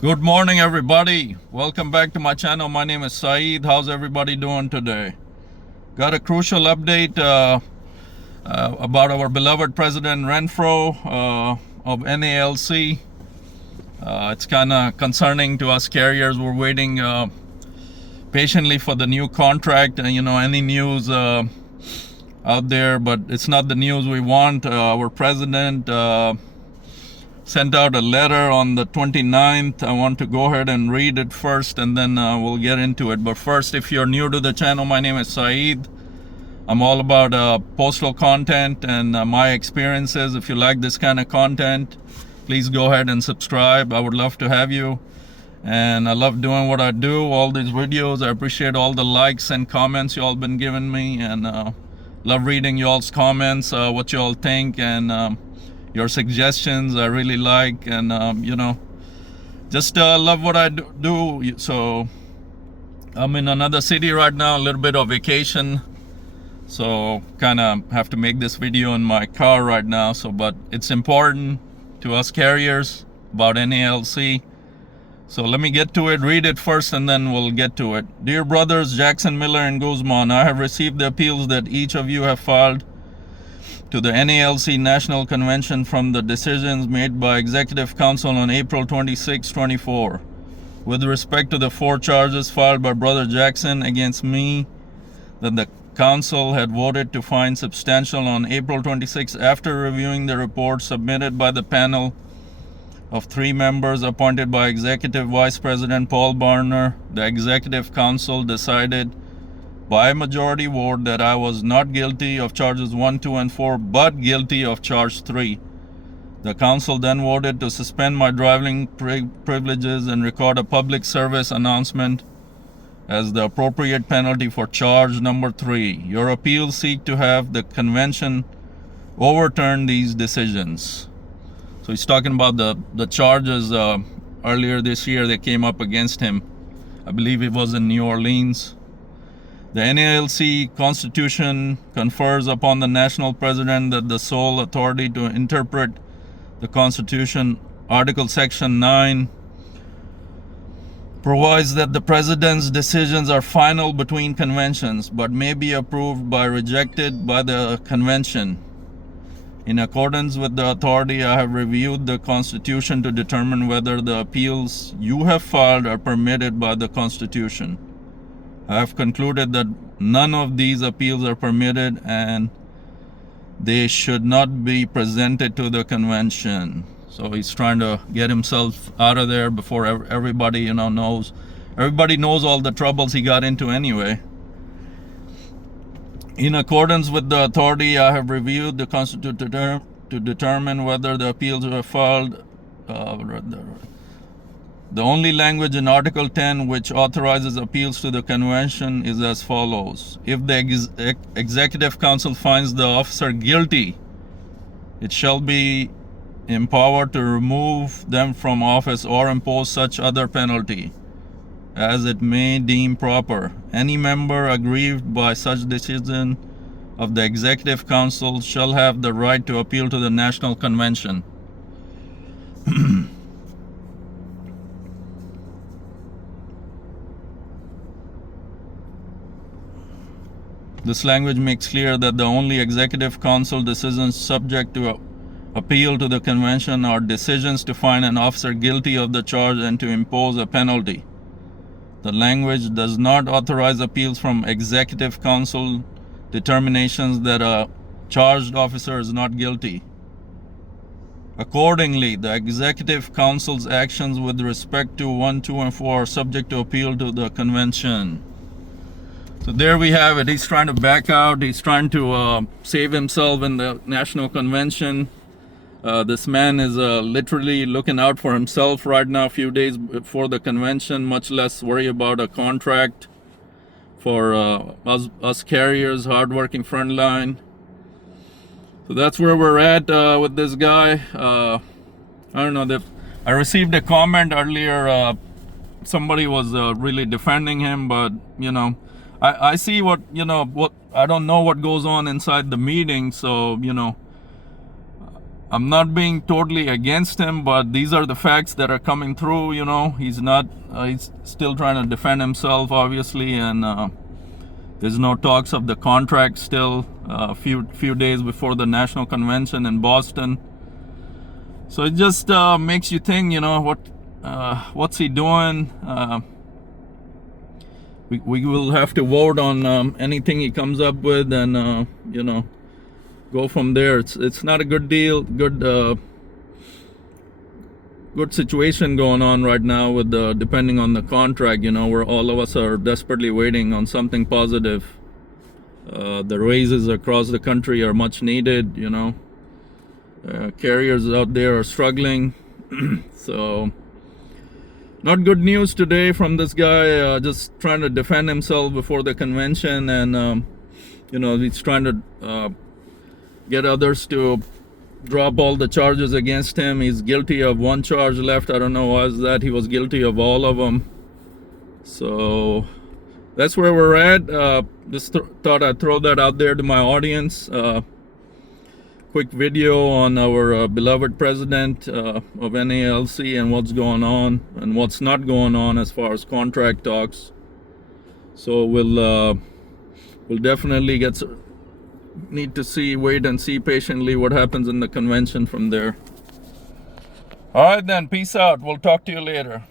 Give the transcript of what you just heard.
Good morning, everybody. Welcome back to my channel. My name is Syed. How's everybody doing today? Got a crucial update about our beloved President Renfroe of NALC. It's kind of concerning to us carriers. We're waiting patiently for the new contract. Any news out there, but it's not the news we want. Our president sent out a letter on the 29th. I want to go ahead and read it first, and then we'll get into it. But first, if you're new to the channel, my name is Syed. I'm all about postal content and my experiences. If you like this kind of content, please go ahead and subscribe. I would love to have you. And I love doing what I do, all these videos. I appreciate all the likes and comments you all been giving me, and love reading y'all's comments, what you all think, and your suggestions. I really like, and just love what I do. So I'm in another city right now, a little bit of vacation, so kind of have to make this video in my car right now. But it's important to us carriers about NALC. So let me get to it, read it first, and then we'll get to it. Dear brothers Jackson, Miller, and Guzman, I have received the appeals that each of you have filed to the NALC National Convention from the decisions made by Executive Council on April 26, 24. With respect to the 4 charges filed by Brother Jackson against me that the Council had voted to find substantial on April 26 after reviewing the report submitted by the panel of 3 members appointed by Executive Vice President Paul Barner, the Executive Council decided by majority vote that I was not guilty of charges 1, 2, and 4, but guilty of charge 3. The council then voted to suspend my driving privileges and record a public service announcement as the appropriate penalty for charge number 3. Your appeals seek to have the convention overturn these decisions. So he's talking about the charges earlier this year that came up against him. I believe it was in New Orleans. The NALC Constitution confers upon the National President that the sole authority to interpret the Constitution. Article Section 9 provides that the President's decisions are final between conventions, but may be approved by rejected by the convention. In accordance with the authority, I have reviewed the Constitution to determine whether the appeals you have filed are permitted by the Constitution. I have concluded that none of these appeals are permitted and they should not be presented to the convention. So he's trying to get himself out of there before everybody knows. Everybody knows all the troubles he got into anyway. In accordance with the authority, I have reviewed the Constitution to determine whether the appeals were filed. The only language in Article 10 which authorizes appeals to the convention is as follows. If the Executive Council finds the officer guilty, it shall be empowered to remove them from office or impose such other penalty as it may deem proper. Any member aggrieved by such decision of the Executive Council shall have the right to appeal to the National Convention. This language makes clear that the only Executive Council decisions subject to appeal to the convention are decisions to find an officer guilty of the charge and to impose a penalty. The language does not authorize appeals from Executive Council determinations that a charged officer is not guilty. Accordingly, the Executive Council's actions with respect to 1, 2, and 4 are subject to appeal to the convention. So there we have it. He's trying to back out. He's trying to save himself in the National Convention. This man is literally looking out for himself right now, a few days before the convention, much less worry about a contract for us carriers, hardworking frontline. So that's where we're at with this guy. I don't know. I received a comment earlier. Somebody was really defending him, but I see what I don't know what goes on inside the meeting, so I'm not being totally against him, but these are the facts that are coming through. You know, he's not. He's still trying to defend himself, obviously, and there's no talks of the contract still. A few days before the national convention in Boston. So it just makes you think. You know, what's he doing? We will have to vote on anything he comes up with, and you know, go from there. It's not a good deal, good situation going on right now with depending on the contract. You know, where all of us are desperately waiting on something positive. The raises across the country are much needed. You know, carriers out there are struggling. So not good news today from this guy, just trying to defend himself before the convention, and you know, he's trying to get others to drop all the charges against him. He's guilty of one charge left. I don't know why is that. He was guilty of all of them. So that's where we're at. Just thought I'd throw that out there to my audience. Quick video on our beloved president of NALC and what's going on and what's not going on as far as contract talks. So we'll definitely need to wait and see patiently what happens in the convention from there. All right then, peace out. We'll talk to you later.